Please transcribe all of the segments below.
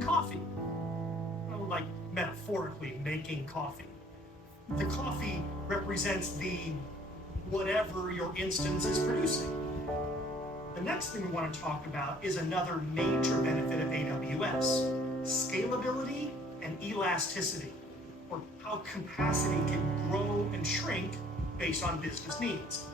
making coffee. Well, like metaphorically making coffee. The coffee represents the whatever your instance is producing. The next thing we want to talk about is another major benefit of AWS: scalability and elasticity, or how capacity can grow and shrink based on business needs.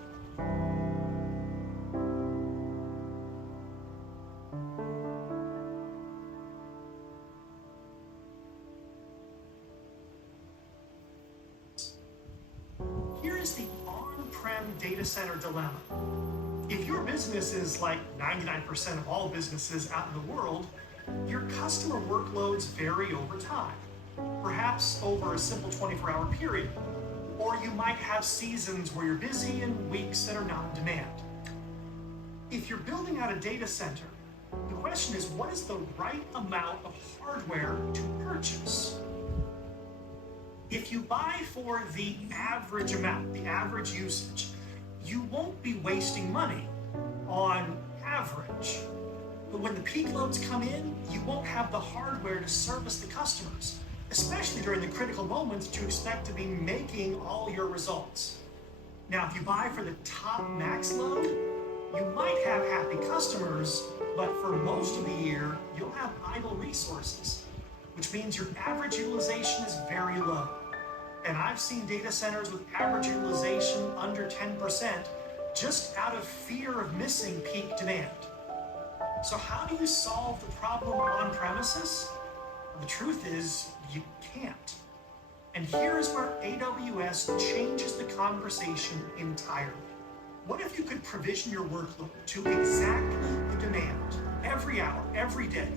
Here is the on-prem data center dilemma. If your business is like 99% of all businesses out in the world, your customer workloads vary over time, perhaps over a simple 24-hour period. Or you might have seasons where you're busy and weeks that are not in demand. If you're building out a data center, the question is, what is the right amount of hardware to purchase? If you buy for the average amount, the average usage, you won't be wasting money on average. But when the peak loads come in, you won't have the hardware to service the customers, especially during the critical moments that you expect to be making all your results. Now, if you buy for the top max load, you might have happy customers, but for most of the year, you'll have idle resources, which means your average utilization is very low. And I've seen data centers with average utilization under 10% just out of fear of missing peak demand. So how do you solve the problem on premises? The truth is, you can't. And here's where AWS changes the conversation entirely. What if you could provision your workload to exactly the demand, every hour, every day?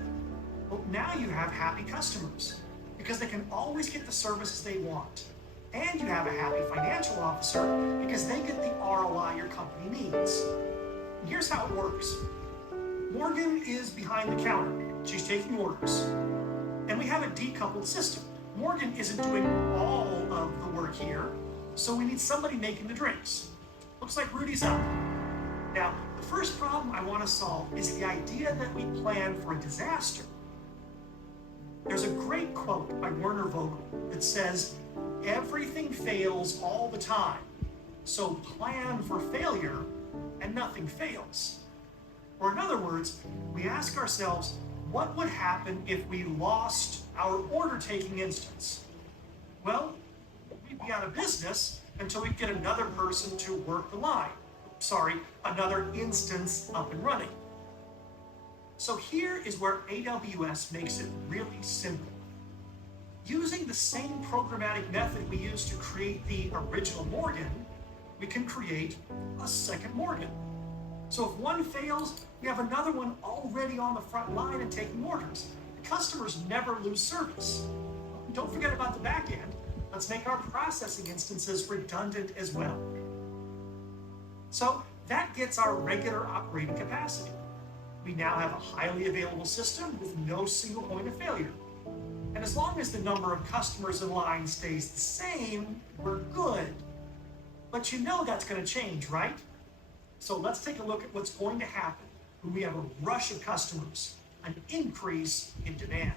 Well, now you have happy customers because they can always get the services they want. And you have a happy financial officer because they get the ROI your company needs. And here's how it works. Morgan is behind the counter. She's taking orders. And we have a decoupled system. Morgan isn't doing all of the work here, so we need somebody making the drinks. Looks like Rudy's up. Now, the first problem I want to solve is the idea that we plan for a disaster. There's a great quote by Werner Vogel that says, "Everything fails all the time, so plan for failure and nothing fails." Or in other words, we ask ourselves, what would happen if we lost our order-taking instance? Well, we'd be out of business until we get another person to work the line. Another instance up and running. So here is where AWS makes it really simple. Using the same programmatic method we used to create the original Morgan, we can create a second Morgan. So if one fails, we have another one already on the front line and taking orders. The customers never lose service. Don't forget about the back end. Let's make our processing instances redundant as well. So that gets our regular operating capacity. We now have a highly available system with no single point of failure. And as long as the number of customers in line stays the same, we're good. But you know that's going to change, right? So let's take a look at what's going to happen when we have a rush of customers, an increase in demand.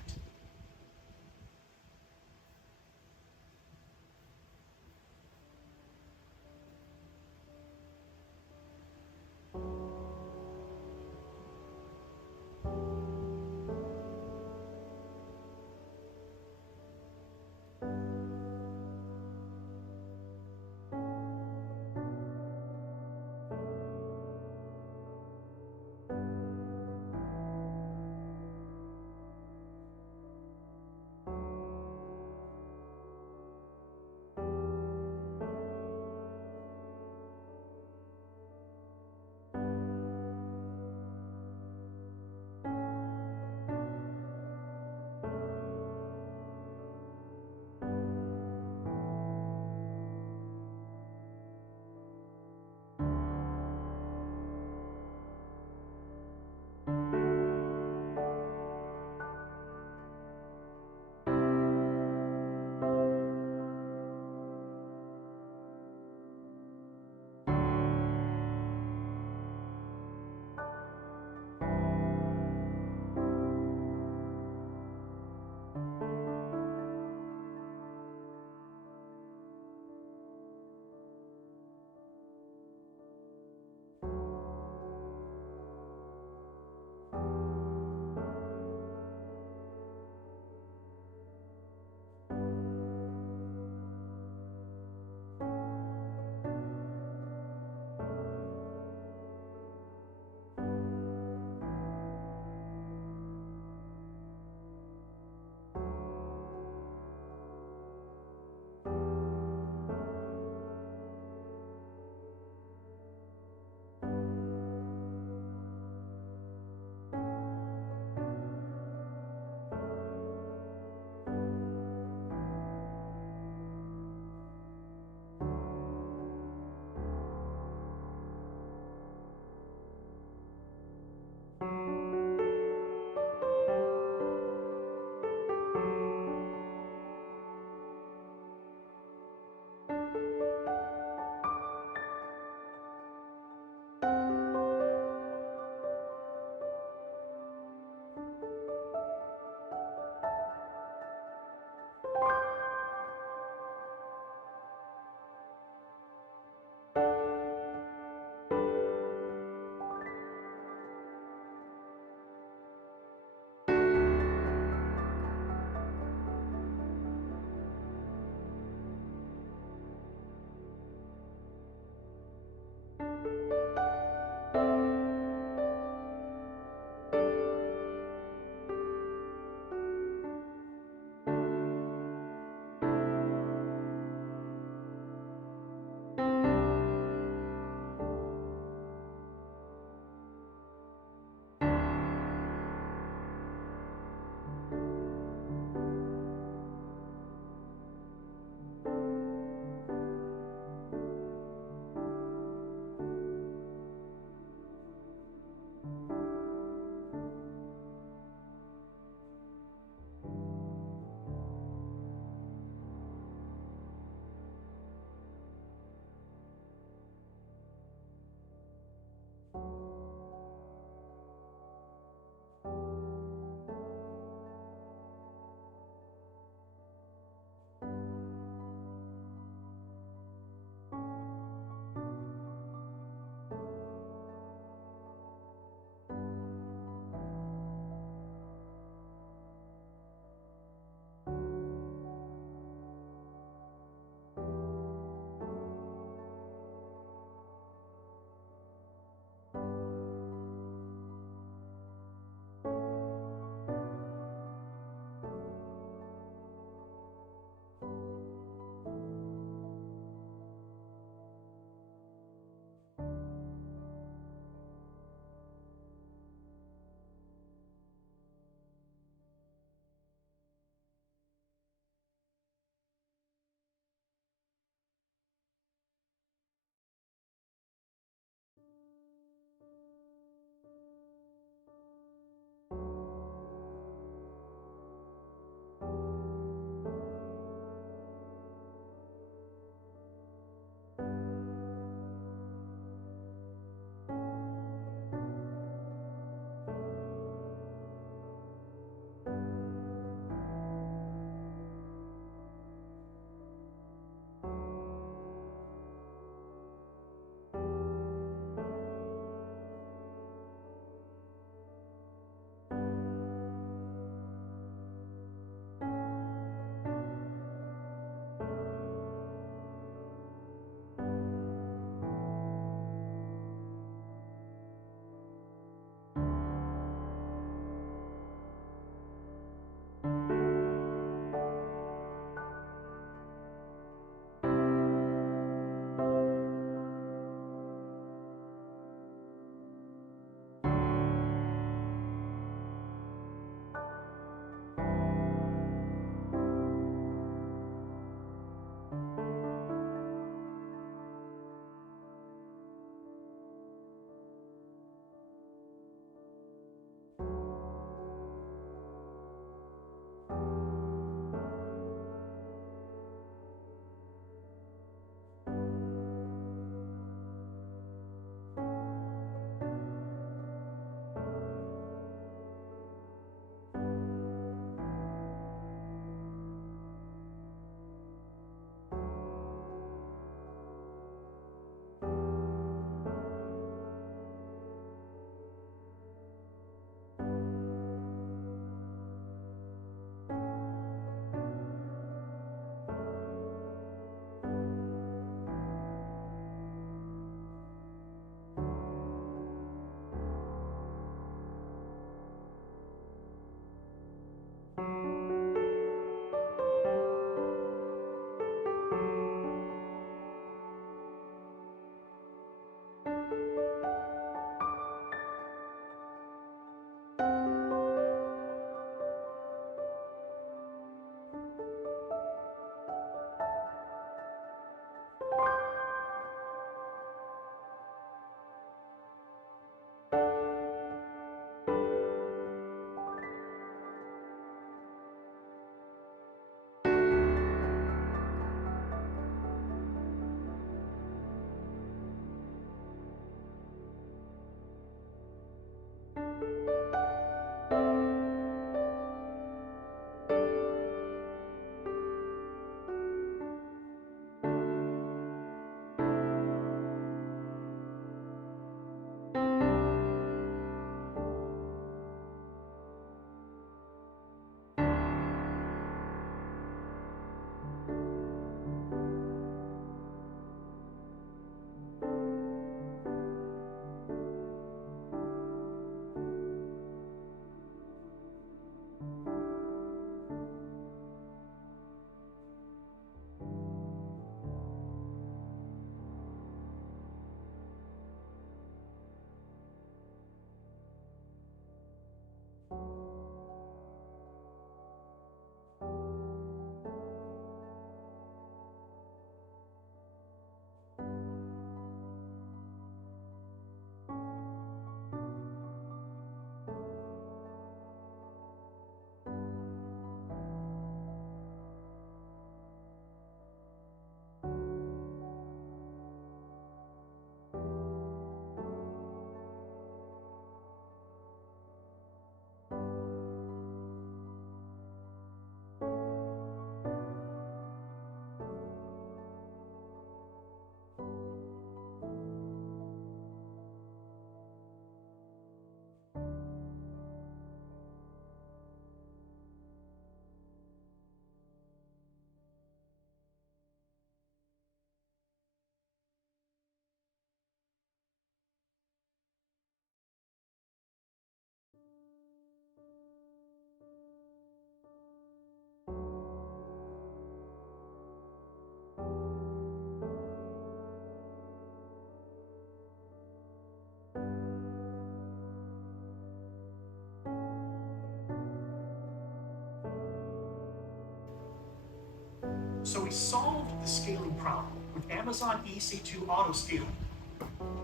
So we solved the scaling problem with Amazon EC2 autoscaling.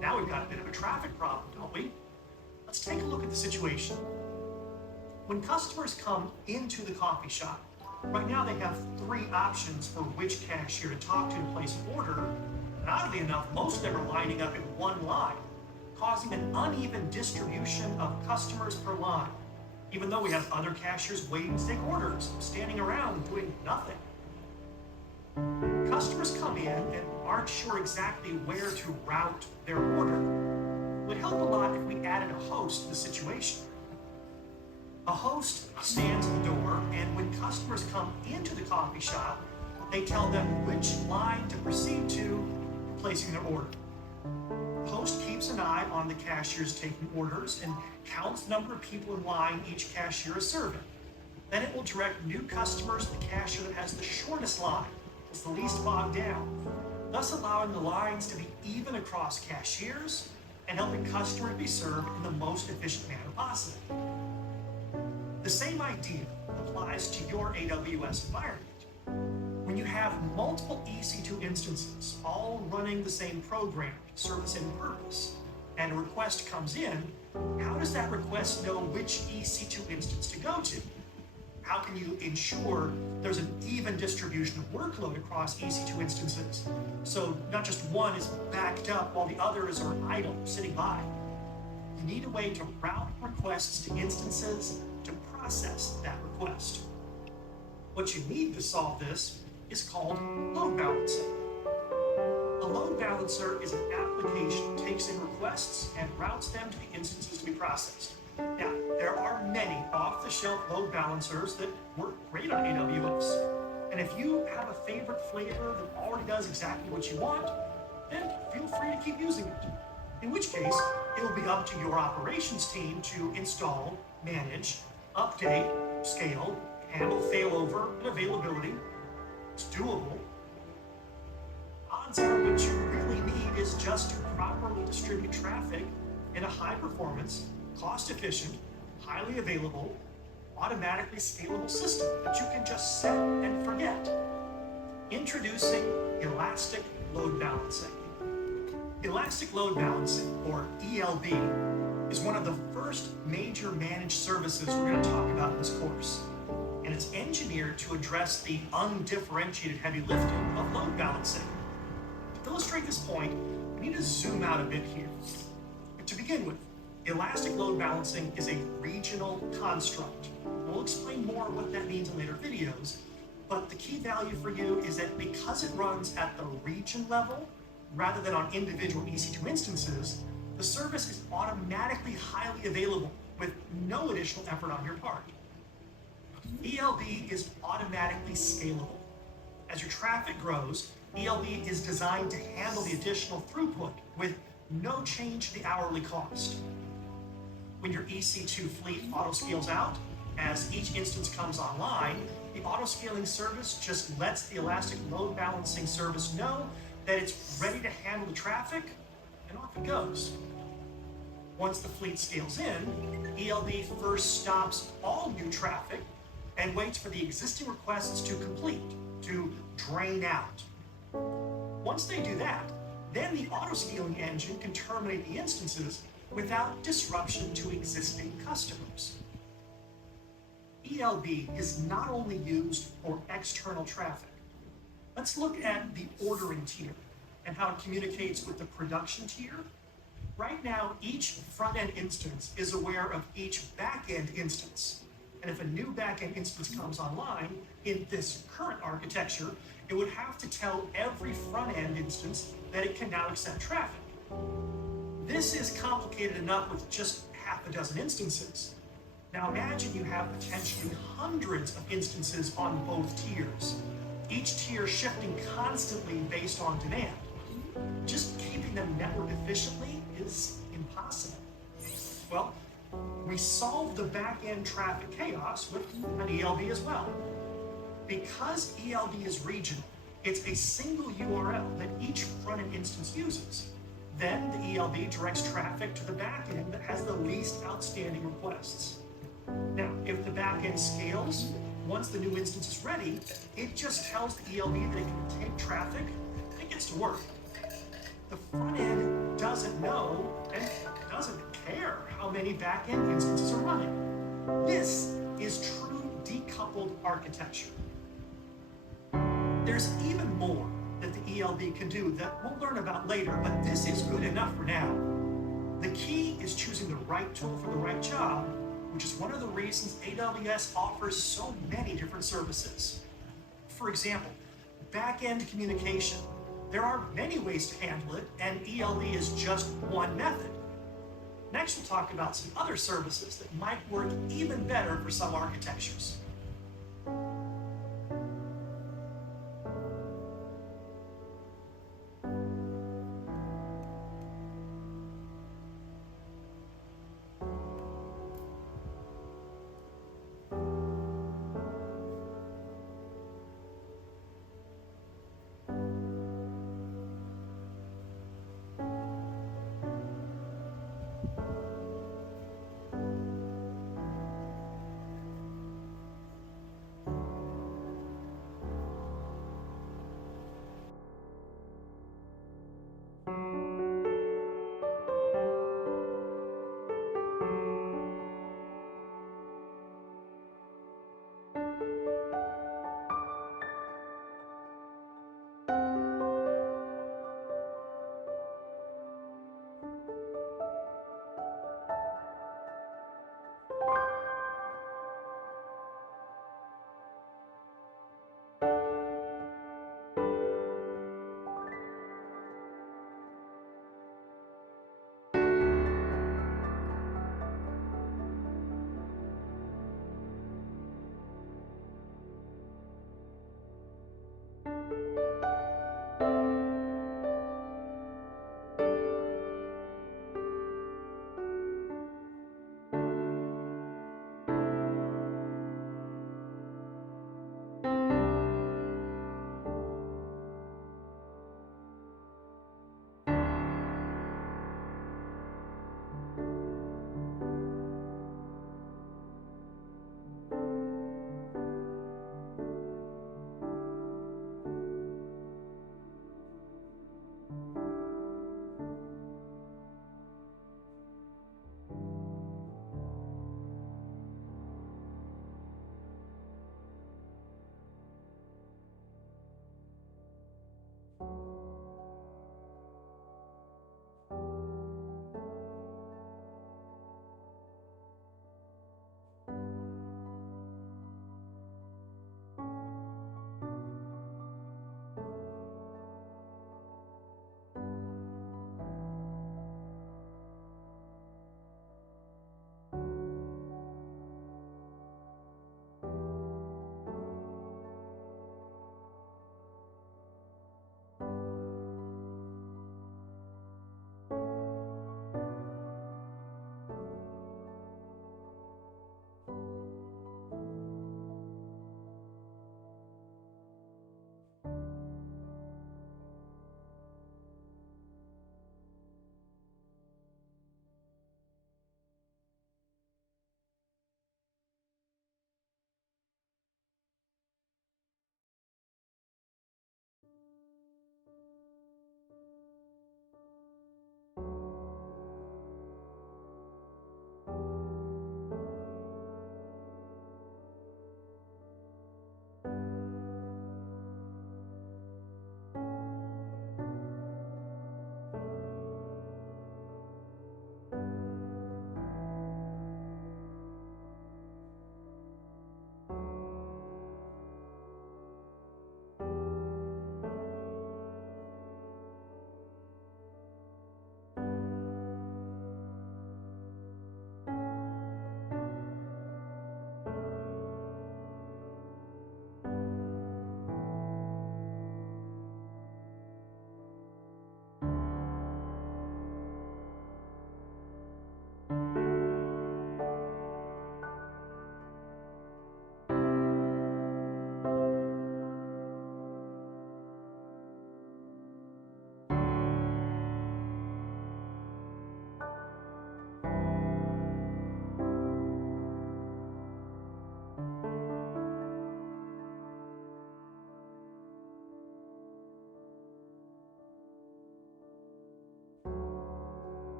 Now we've got a bit of a traffic problem, don't we? Let's take a look at the situation. When customers come into the coffee shop, right now they have 3 options for which cashier to talk to place an order, and oddly enough, most of them are lining up in one line, causing an uneven distribution of customers per line, even though we have other cashiers waiting to take orders, standing around doing nothing. Customers come in and aren't sure exactly where to route their order. It would help a lot if we added a host to the situation. A host stands at the door, and when customers come into the coffee shop, they tell them which line to proceed to in placing their order. The host keeps an eye on the cashiers taking orders and counts the number of people in line each cashier is serving. Then it will direct new customers to the cashier that has the shortest line, is the least bogged down, thus allowing the lines to be even across cashiers and helping customers be served in the most efficient manner possible. The same idea applies to your AWS environment. When you have multiple EC2 instances all running the same program to serve the same purpose, and a request comes in, how does that request know which EC2 instance to go to? How can you ensure there's an even distribution of workload across EC2 instances, so not just one is backed up while the others are idle, sitting by? You need a way to route requests to instances to process that request. What you need to solve this is called load balancing. A load balancer is an application that takes in requests and routes them to the instances to be processed. Now, there are many off-the-shelf load balancers that work great on AWS. And if you have a favorite flavor that already does exactly what you want, then feel free to keep using it. In which case, it'll be up to your operations team to install, manage, update, scale, handle failover and availability. It's doable. Odds are what you really need is just to properly distribute traffic in a high-performance, cost-efficient, highly available, automatically scalable system that you can just set and forget. Introducing Elastic Load Balancing. Elastic Load Balancing, or ELB, is one of the first major managed services we're going to talk about in this course. And it's engineered to address the undifferentiated heavy lifting of load balancing. To illustrate this point, we need to zoom out a bit here. To begin with, Elastic Load Balancing is a regional construct. We'll explain more what that means in later videos, but the key value for you is that because it runs at the region level, rather than on individual EC2 instances, the service is automatically highly available with no additional effort on your part. ELB is automatically scalable. As your traffic grows, ELB is designed to handle the additional throughput with no change to the hourly cost. When your EC2 fleet auto-scales out, as each instance comes online, the auto-scaling service just lets the Elastic Load Balancing service know that it's ready to handle the traffic, and off it goes. Once the fleet scales in, ELB first stops all new traffic and waits for the existing requests to complete, to drain out. Once they do that, then the auto-scaling engine can terminate the instances without disruption to existing customers. ELB is not only used for external traffic. Let's look at the ordering tier and how it communicates with the production tier. Right now, each front-end instance is aware of each back-end instance. And if a new back-end instance comes online in this current architecture, it would have to tell every front-end instance that it can now accept traffic. This is complicated enough with just half a dozen instances. Now imagine you have potentially hundreds of instances on both tiers, each tier shifting constantly based on demand. Just keeping them networked efficiently is impossible. Well, we solve the back-end traffic chaos with an ELB as well. Because ELB is regional, it's a single URL that each front-end instance uses. Then the ELB directs traffic to the back-end that has the least outstanding requests. Now, if the back-end scales, once the new instance is ready, it just tells the ELB that it can take traffic and it gets to work. The front end doesn't know and doesn't care how many back-end instances are running. This is true decoupled architecture. There's even more that the ELB can do that we'll learn about later, but this is good enough for now. The key is choosing the right tool for the right job, which is one of the reasons AWS offers so many different services. For example, back-end communication. There are many ways to handle it, and ELB is just one method. Next, we'll talk about some other services that might work even better for some architectures.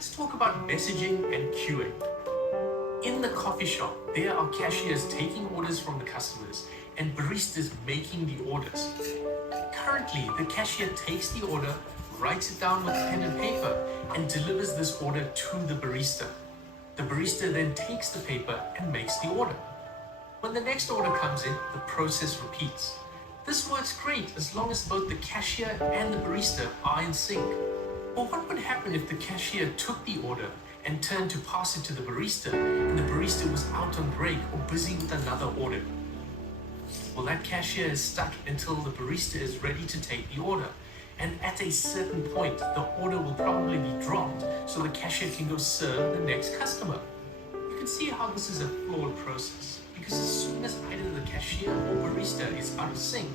let's talk about messaging and queuing. In the coffee shop, there are cashiers taking orders from the customers and baristas making the orders. Currently, the cashier takes the order, writes it down with pen and paper, and delivers this order to the barista. The barista then takes the paper and makes the order. When the next order comes in, the process repeats. This works great as long as both the cashier and the barista are in sync. But what would happen if the cashier took the order and turned to pass it to the barista, and the barista was out on break or busy with another order? Well, that cashier is stuck until the barista is ready to take the order. And at a certain point, the order will probably be dropped so the cashier can go serve the next customer. You can see how this is a flawed process, because as soon as either the cashier or barista is out of sync,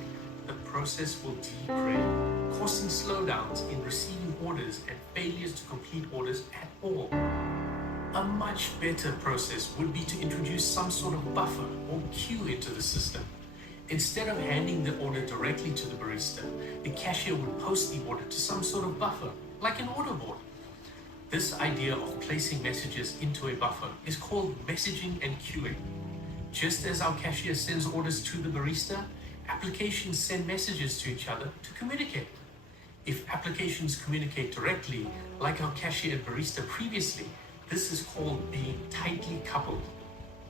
the process will degrade, causing slowdowns in receiving orders and failures to complete orders at all. A much better process would be to introduce some sort of buffer or queue into the system. Instead of handing the order directly to the barista, the cashier would post the order to some sort of buffer, like an order board. This idea of placing messages into a buffer is called messaging and queuing. Just as our cashier sends orders to the barista, applications send messages to each other to communicate. If applications communicate directly, like our cashier and barista previously, this is called being tightly coupled.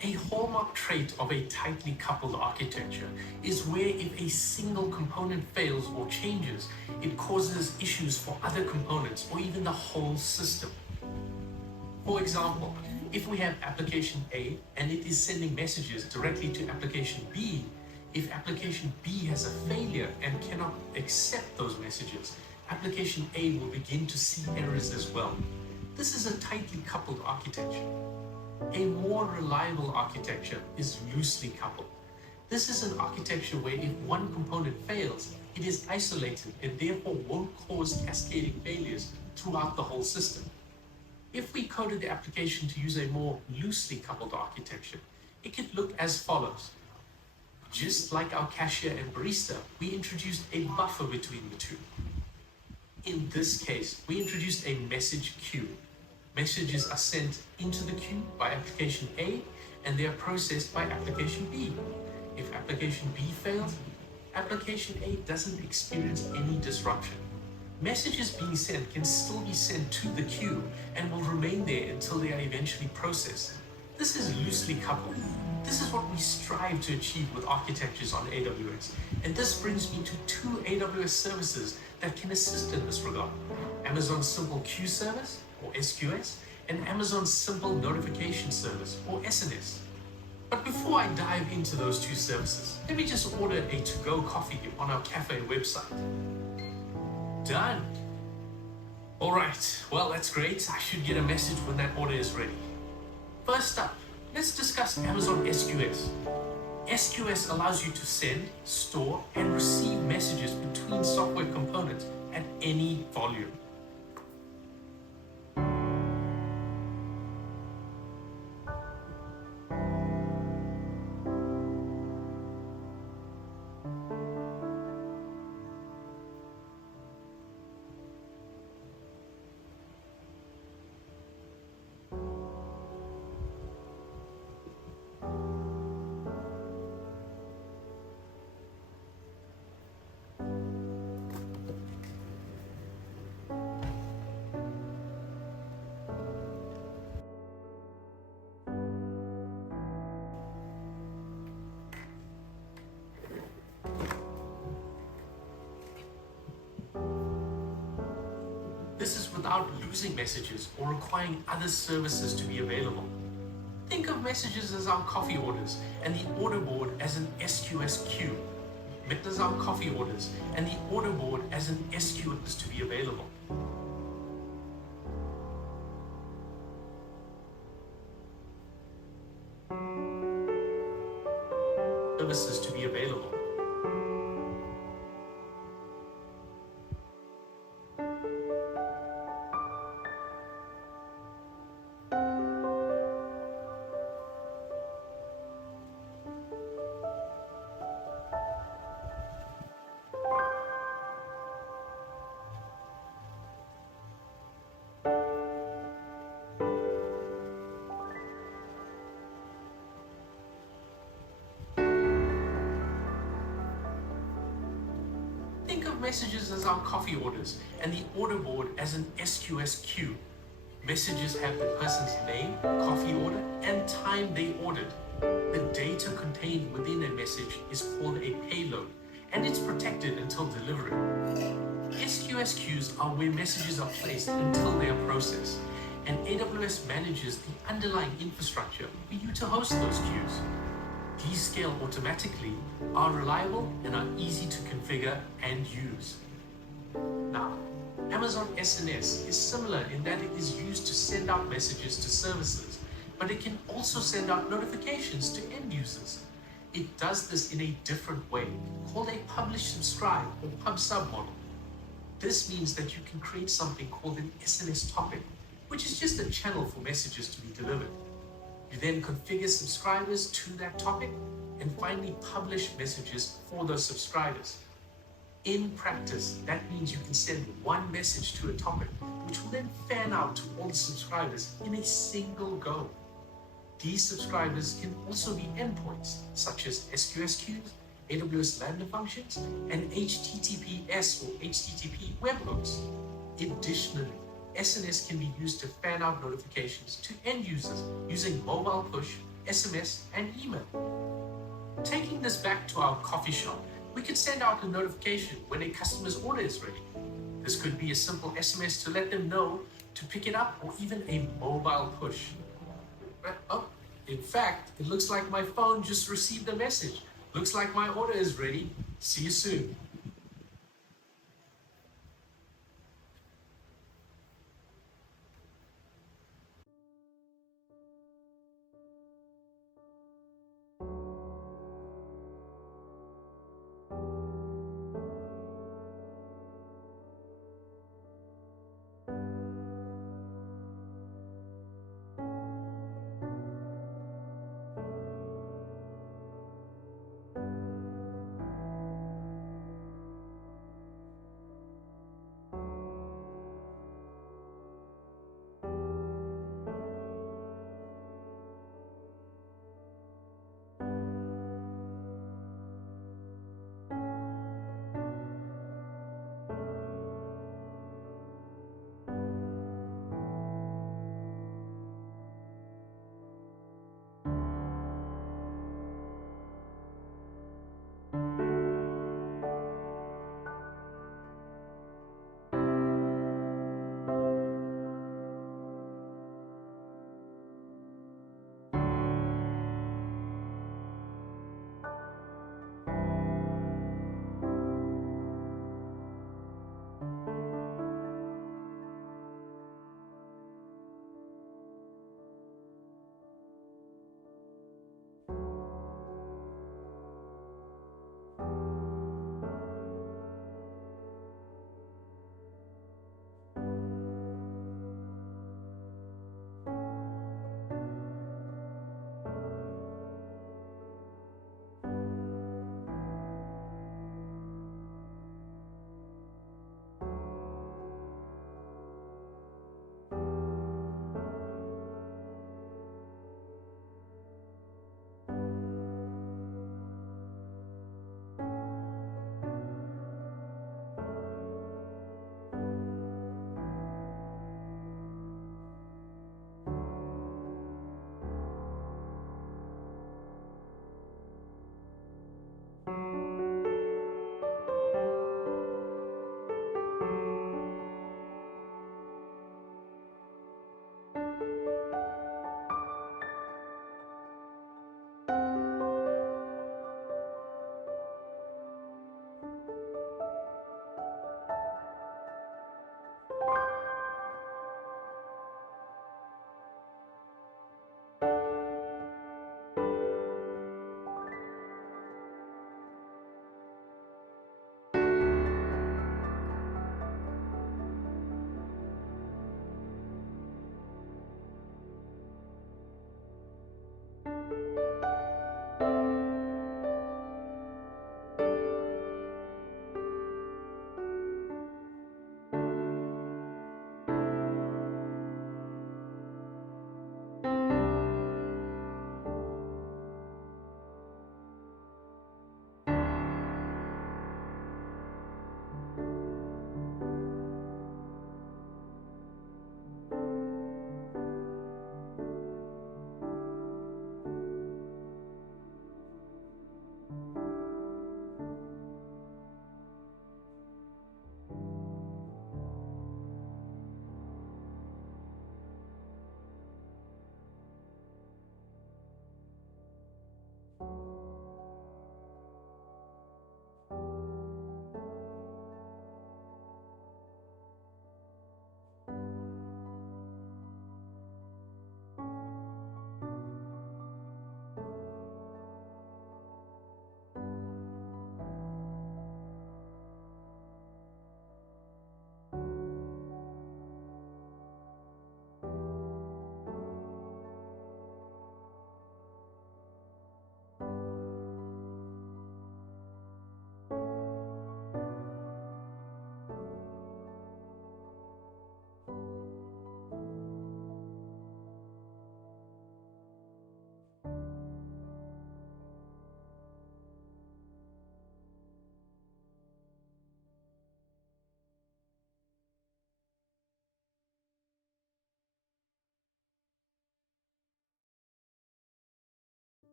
A hallmark trait of a tightly coupled architecture is where if a single component fails or changes, it causes issues for other components or even the whole system. For example, if we have application A and it is sending messages directly to application B, if application B has a failure and cannot accept those messages, application A will begin to see errors as well. This is a tightly coupled architecture. A more reliable architecture is loosely coupled. This is an architecture where if one component fails, it is isolated and therefore won't cause cascading failures throughout the whole system. If we coded the application to use a more loosely coupled architecture, it could look as follows. Just like our cashier and barista, we introduced a buffer between the two. In this case, we introduced a message queue. Messages are sent into the queue by application A and they are processed by application B. If application B fails, application A doesn't experience any disruption. Messages being sent can still be sent to the queue and will remain there until they are eventually processed. This is loosely coupled. This is what we strive to achieve with architectures on AWS. And this brings me to two AWS services that can assist in this regard. Amazon's Simple Queue Service, or SQS, and Amazon's Simple Notification Service, or SNS. But before I dive into those two services, let me just order a to-go coffee on our cafe website. Done. All right, well, that's great. I should get a message when that order is ready. First up, let's discuss Amazon SQS. SQS allows you to send, store, and receive messages between software components at any volume. This is without losing messages or requiring other services to be available. Think of messages as our coffee orders and the order board as an SQS queue. Met as our coffee orders and the order board as an SQS to be available. Services to be available. Think of messages as our coffee orders and the order board as an SQS queue. Messages have the person's name, coffee order, and time they ordered. The data contained within a message is called a payload, and it's protected until delivery. SQS queues are where messages are placed until they are processed, and AWS manages the underlying infrastructure for you to host those queues. These scale automatically, are reliable, and are easy to configure and use. Now, Amazon SNS is similar in that it is used to send out messages to services, but it can also send out notifications to end users. It does this in a different way, called a publish-subscribe or pub-sub model. This means that you can create something called an SNS topic, which is just a channel for messages to be delivered. You then configure subscribers to that topic and finally publish messages for those subscribers. In practice, that means you can send one message to a topic, which will then fan out to all the subscribers in a single go. These subscribers can also be endpoints, such as SQS queues, AWS Lambda functions, and HTTPS or HTTP webhooks. Additionally, SNS can be used to fan out notifications to end users using mobile push, SMS, and email. Taking this back to our coffee shop, we could send out a notification when a customer's order is ready. This could be a simple SMS to let them know to pick it up, or even a mobile push. Oh, in fact, it looks like my phone just received a message. Looks like my order is ready. See you soon.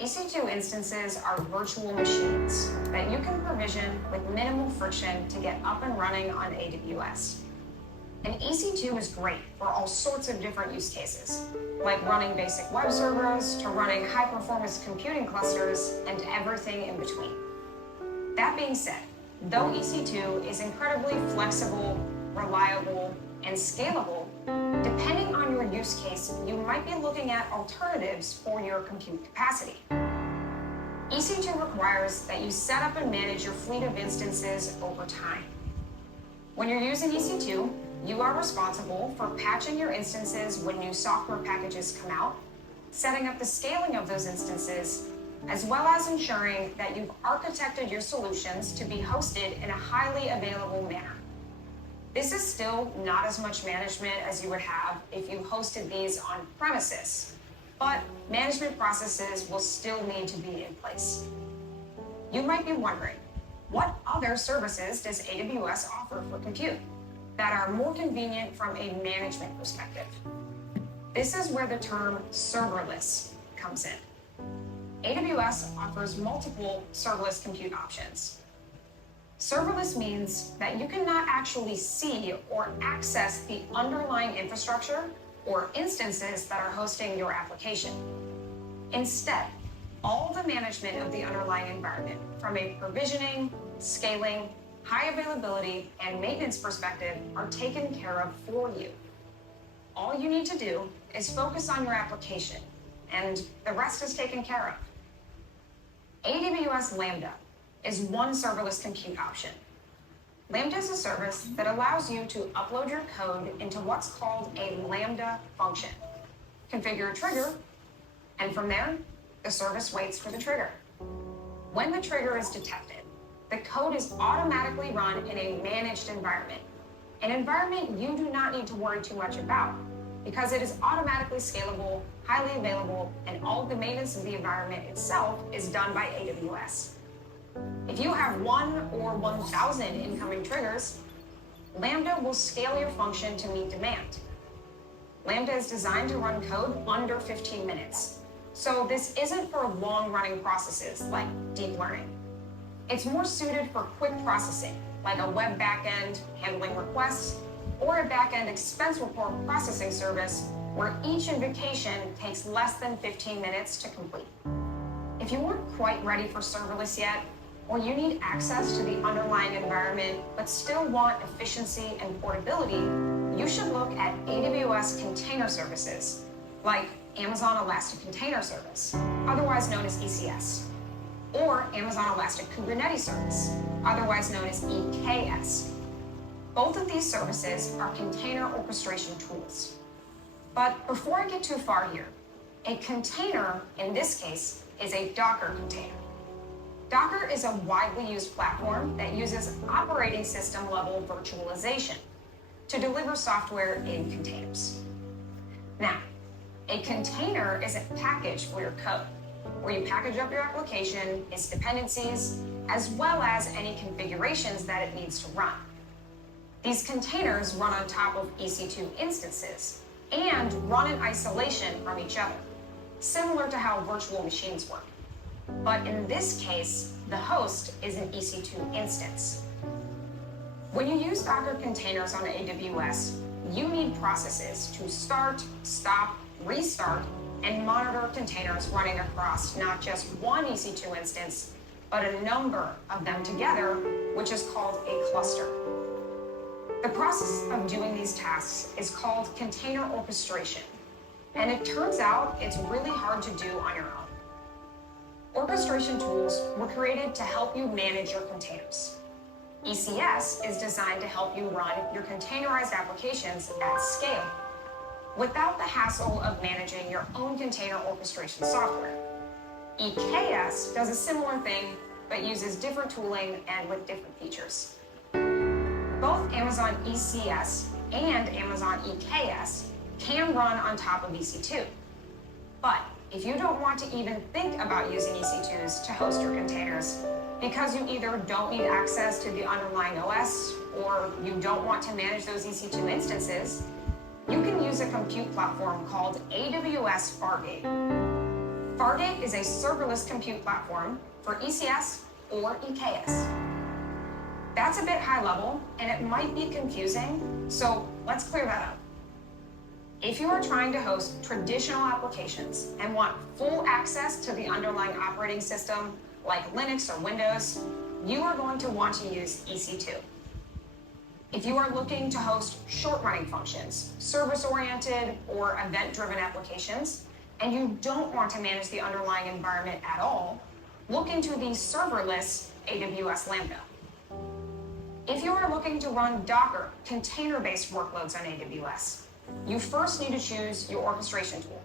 EC2 instances are virtual machines that you can provision with minimal friction to get up and running on AWS. And EC2 is great for all sorts of different use cases, like running basic web servers to running high-performance computing clusters and everything in between. That being said, though EC2 is incredibly flexible, reliable, and scalable, depending on your use case, you might be looking at alternatives for your compute capacity. EC2 requires that you set up and manage your fleet of instances over time. When you're using EC2, you are responsible for patching your instances when new software packages come out, setting up the scaling of those instances, as well as ensuring that you've architected your solutions to be hosted in a highly available manner. This is still not as much management as you would have if you hosted these on premises, but management processes will still need to be in place. You might be wondering, what other services does AWS offer for compute that are more convenient from a management perspective? This is where the term serverless comes in. AWS offers multiple serverless compute options. Serverless means that you cannot actually see or access the underlying infrastructure or instances that are hosting your application. Instead, all the management of the underlying environment, from a provisioning, scaling, high availability, and maintenance perspective, are taken care of for you. All you need to do is focus on your application, and the rest is taken care of. AWS Lambda is one serverless compute option. Lambda is a service that allows you to upload your code into what's called a Lambda function, configure a trigger, and from there, the service waits for the trigger. When the trigger is detected, the code is automatically run in a managed environment, an environment you do not need to worry too much about because it is automatically scalable, highly available, and all of the maintenance of the environment itself is done by AWS. If you have 1 or 1,000 incoming triggers, Lambda will scale your function to meet demand. Lambda is designed to run code under 15 minutes. So this isn't for long-running processes like deep learning. It's more suited for quick processing, like a web backend handling requests, or a backend expense report processing service where each invocation takes less than 15 minutes to complete. If you aren't quite ready for serverless yet, or you need access to the underlying environment but still want efficiency and portability, you should look at AWS container services, like Amazon Elastic Container Service, otherwise known as ECS, or Amazon Elastic Kubernetes Service, otherwise known as EKS. Both of these services are container orchestration tools. But before I get too far here, a container, in this case, is a Docker container. Docker is a widely used platform that uses operating system level virtualization to deliver software in containers. Now, a container is a package for your code, where you package up your application, its dependencies, as well as any configurations that it needs to run. These containers run on top of EC2 instances and run in isolation from each other, similar to how virtual machines work. But in this case, the host is an EC2 instance. When you use Docker containers on AWS, you need processes to start, stop, restart, and monitor containers running across not just one EC2 instance, but a number of them together, which is called a cluster. The process of doing these tasks is called container orchestration, and it turns out it's really hard to do on your own. Orchestration tools were created to help you manage your containers. ECS is designed to help you run your containerized applications at scale, without the hassle of managing your own container orchestration software. EKS does a similar thing, but uses different tooling and with different features. Both Amazon ECS and Amazon EKS can run on top of EC2. But if you don't want to even think about using EC2s to host your containers, because you either don't need access to the underlying OS, or you don't want to manage those EC2 instances, you can use a compute platform called AWS Fargate. Fargate is a serverless compute platform for ECS or EKS. That's a bit high level, and it might be confusing, so let's clear that up. If you are trying to host traditional applications and want full access to the underlying operating system, like Linux or Windows, you are going to want to use EC2. If you are looking to host short-running functions, service-oriented or event-driven applications, and you don't want to manage the underlying environment at all, look into the serverless AWS Lambda. If you are looking to run Docker container-based workloads on AWS, you first need to choose your orchestration tool.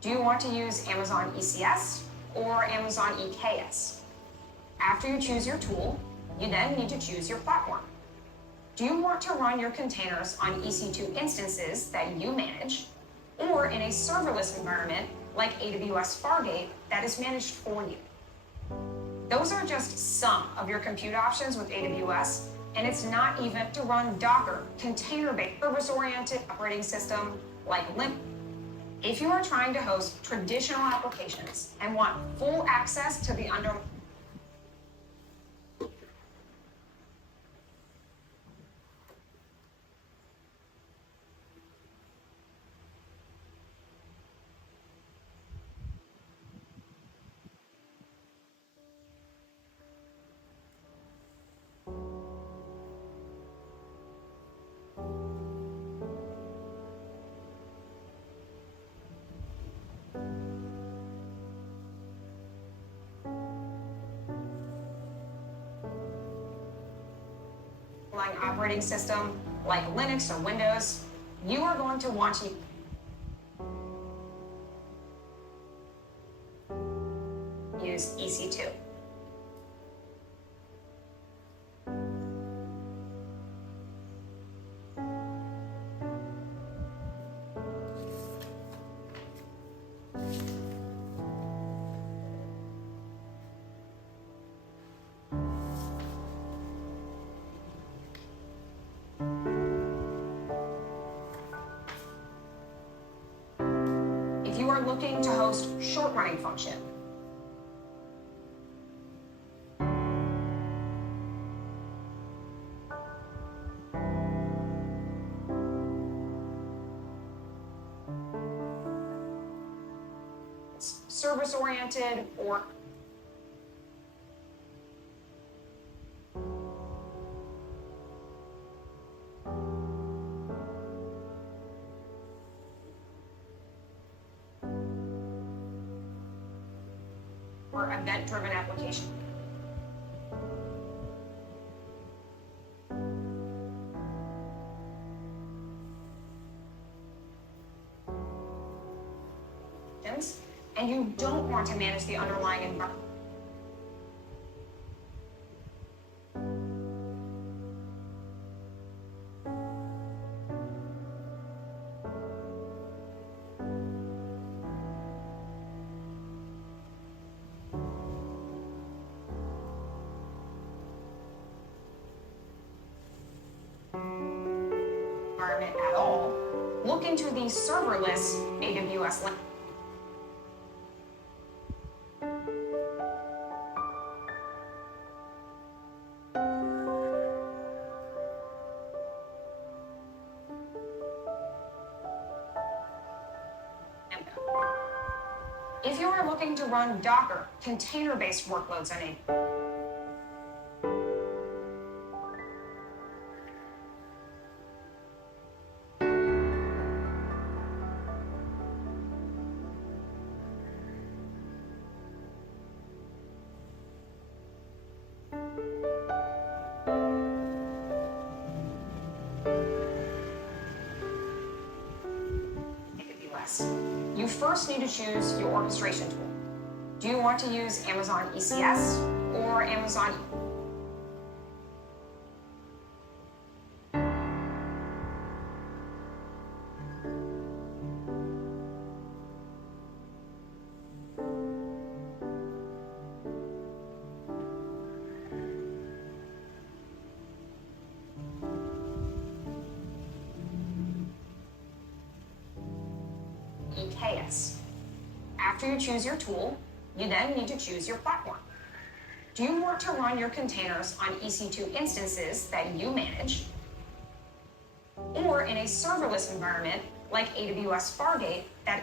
Do you want to use Amazon ECS or Amazon EKS? After you choose your tool, you then need to choose your platform. Do you want to run your containers on EC2 instances that you manage, or in a serverless environment like AWS Fargate that is managed for you? Those are just some of your compute options with AWS, and it's not even to run Docker, container-based, service-oriented operating system like Linux. If you are trying to host traditional applications and want full access to the underlying operating system like Linux or Windows, you are going to want to use EC2. If you are looking to host short-running function, service-oriented or event-driven application. And you don't want to manage the underlying environment. At all, look into the serverless AWS Lambda. If you are looking to run Docker container-based workloads on AWS, you first need to choose your orchestration tool. Do you want to use Amazon ECS or Amazon EKS. After you choose your tool, you then need to choose your platform. Do you want to run your containers on EC2 instances that you manage, or in a serverless environment like AWS Fargate that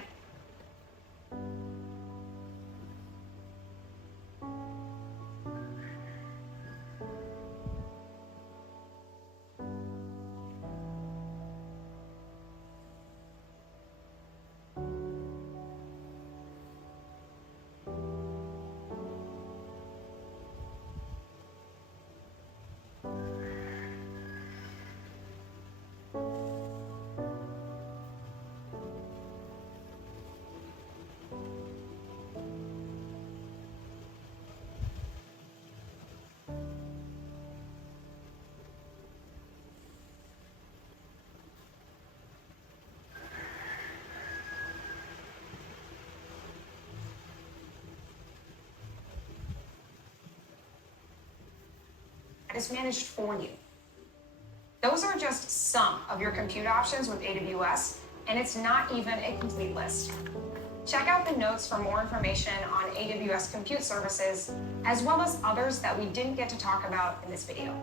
is managed for you. Those are just some of your compute options with AWS, and it's not even a complete list. Check out the notes for more information on AWS compute services, as well as others that we didn't get to talk about in this video.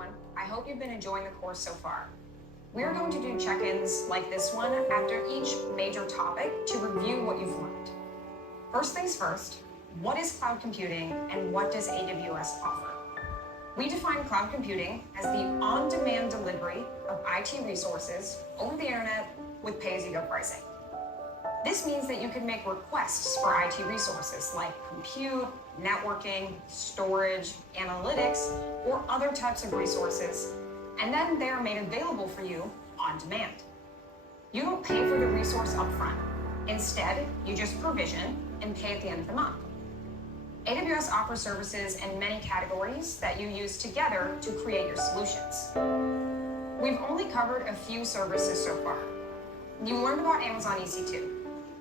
everyone. I hope you've been enjoying the course so far. We're going to do check-ins like this one after each major topic to review what you've learned. First things first, what is cloud computing and what does AWS offer? We define cloud computing as the on-demand delivery of IT resources over the internet with pay-as-you-go pricing. This means that you can make requests for IT resources like compute, networking, storage, analytics, or other types of resources, and then they are made available for you on demand. You don't pay for the resource upfront. Instead, you just provision and pay at the end of the month. AWS offers services in many categories that you use together to create your solutions. We've only covered a few services so far. You learned about Amazon EC2.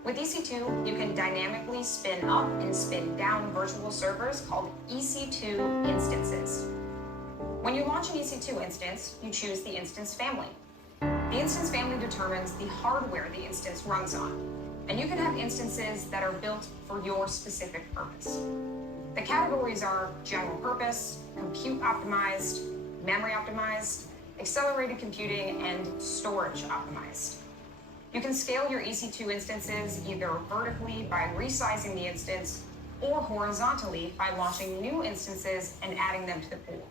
With EC2, you can dynamically spin up and spin down virtual servers called EC2 instances. When you launch an EC2 instance, you choose the instance family. The instance family determines the hardware the instance runs on, and you can have instances that are built for your specific purpose. The categories are general purpose, compute optimized, memory optimized, accelerated computing, and storage optimized. You can scale your EC2 instances either vertically by resizing the instance or horizontally by launching new instances and adding them to the pool.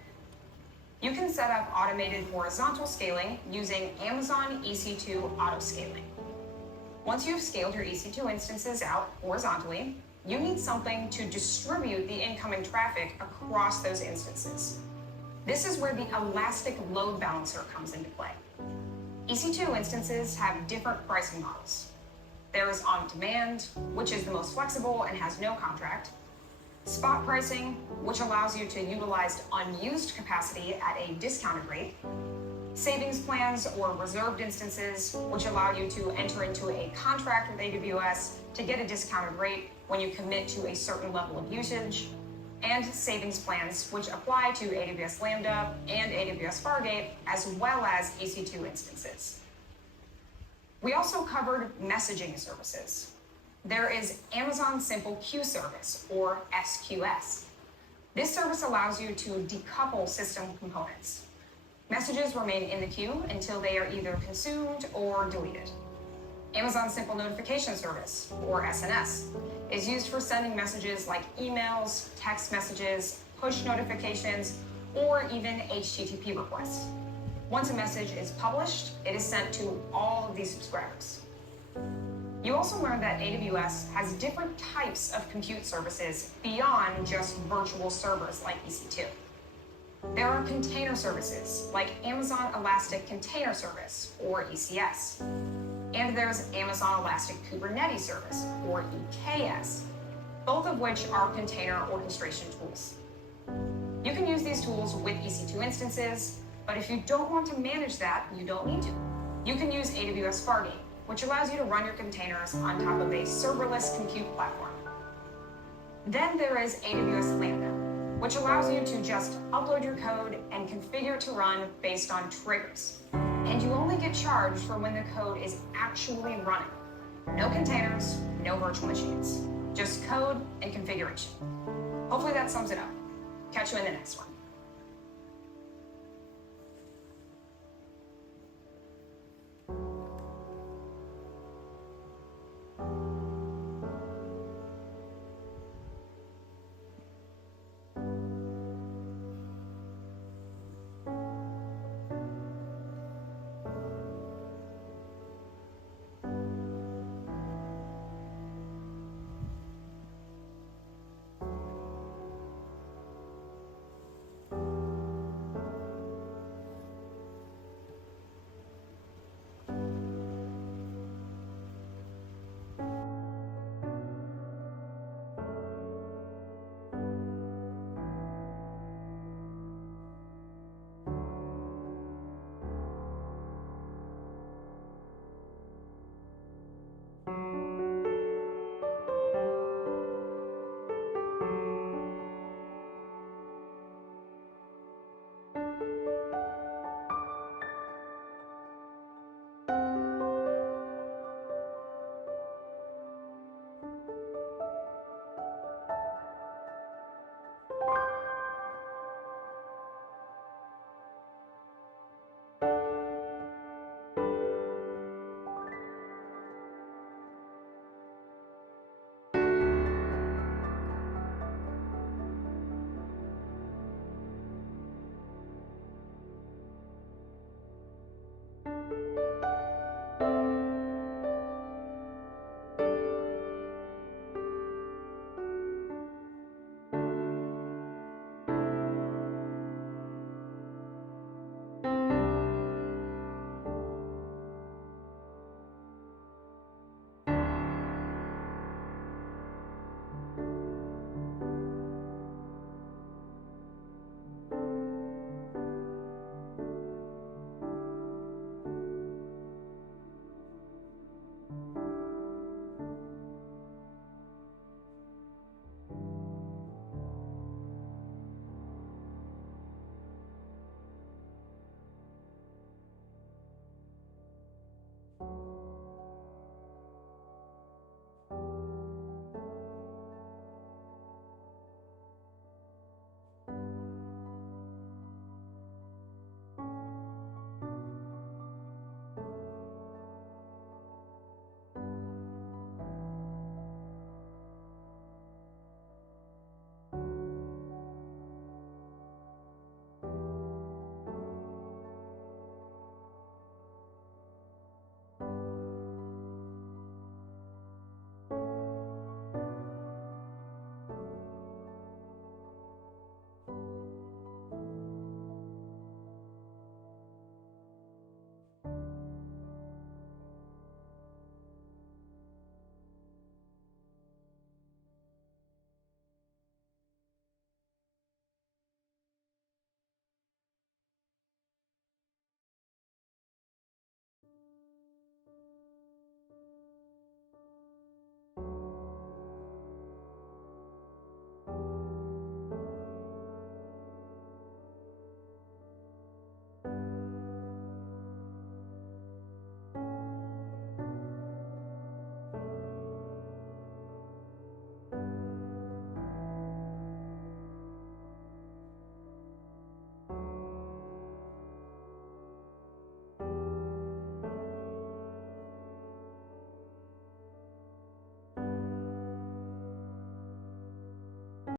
You can set up automated horizontal scaling using Amazon EC2 autoscaling. Once you've scaled your EC2 instances out horizontally, you need something to distribute the incoming traffic across those instances. This is where the elastic load balancer comes into play. EC2 instances have different pricing models. There is on-demand, which is the most flexible and has no contract. Spot pricing, which allows you to utilize unused capacity at a discounted rate. Savings plans or reserved instances, which allow you to enter into a contract with AWS to get a discounted rate when you commit to a certain level of usage. And savings plans, which apply to AWS Lambda and AWS Fargate, as well as EC2 instances. We also covered messaging services. There is Amazon Simple Queue Service, or SQS. This service allows you to decouple system components. Messages remain in the queue until they are either consumed or deleted. Amazon Simple Notification Service, or SNS, is used for sending messages like emails, text messages, push notifications, or even HTTP requests. Once a message is published, it is sent to all of these subscribers. You also learned that AWS has different types of compute services beyond just virtual servers like EC2. There are container services like Amazon Elastic Container Service, or ECS. And there's Amazon Elastic Kubernetes Service, or EKS, both of which are container orchestration tools. You can use these tools with EC2 instances, but if you don't want to manage that, you don't need to. You can use AWS Fargate, which allows you to run your containers on top of a serverless compute platform. Then there is AWS Lambda, which allows you to just upload your code and configure it to run based on triggers. And you only get charged for when the code is actually running. No containers, no virtual machines, just code and configuration. Hopefully that sums it up. Catch you in the next one.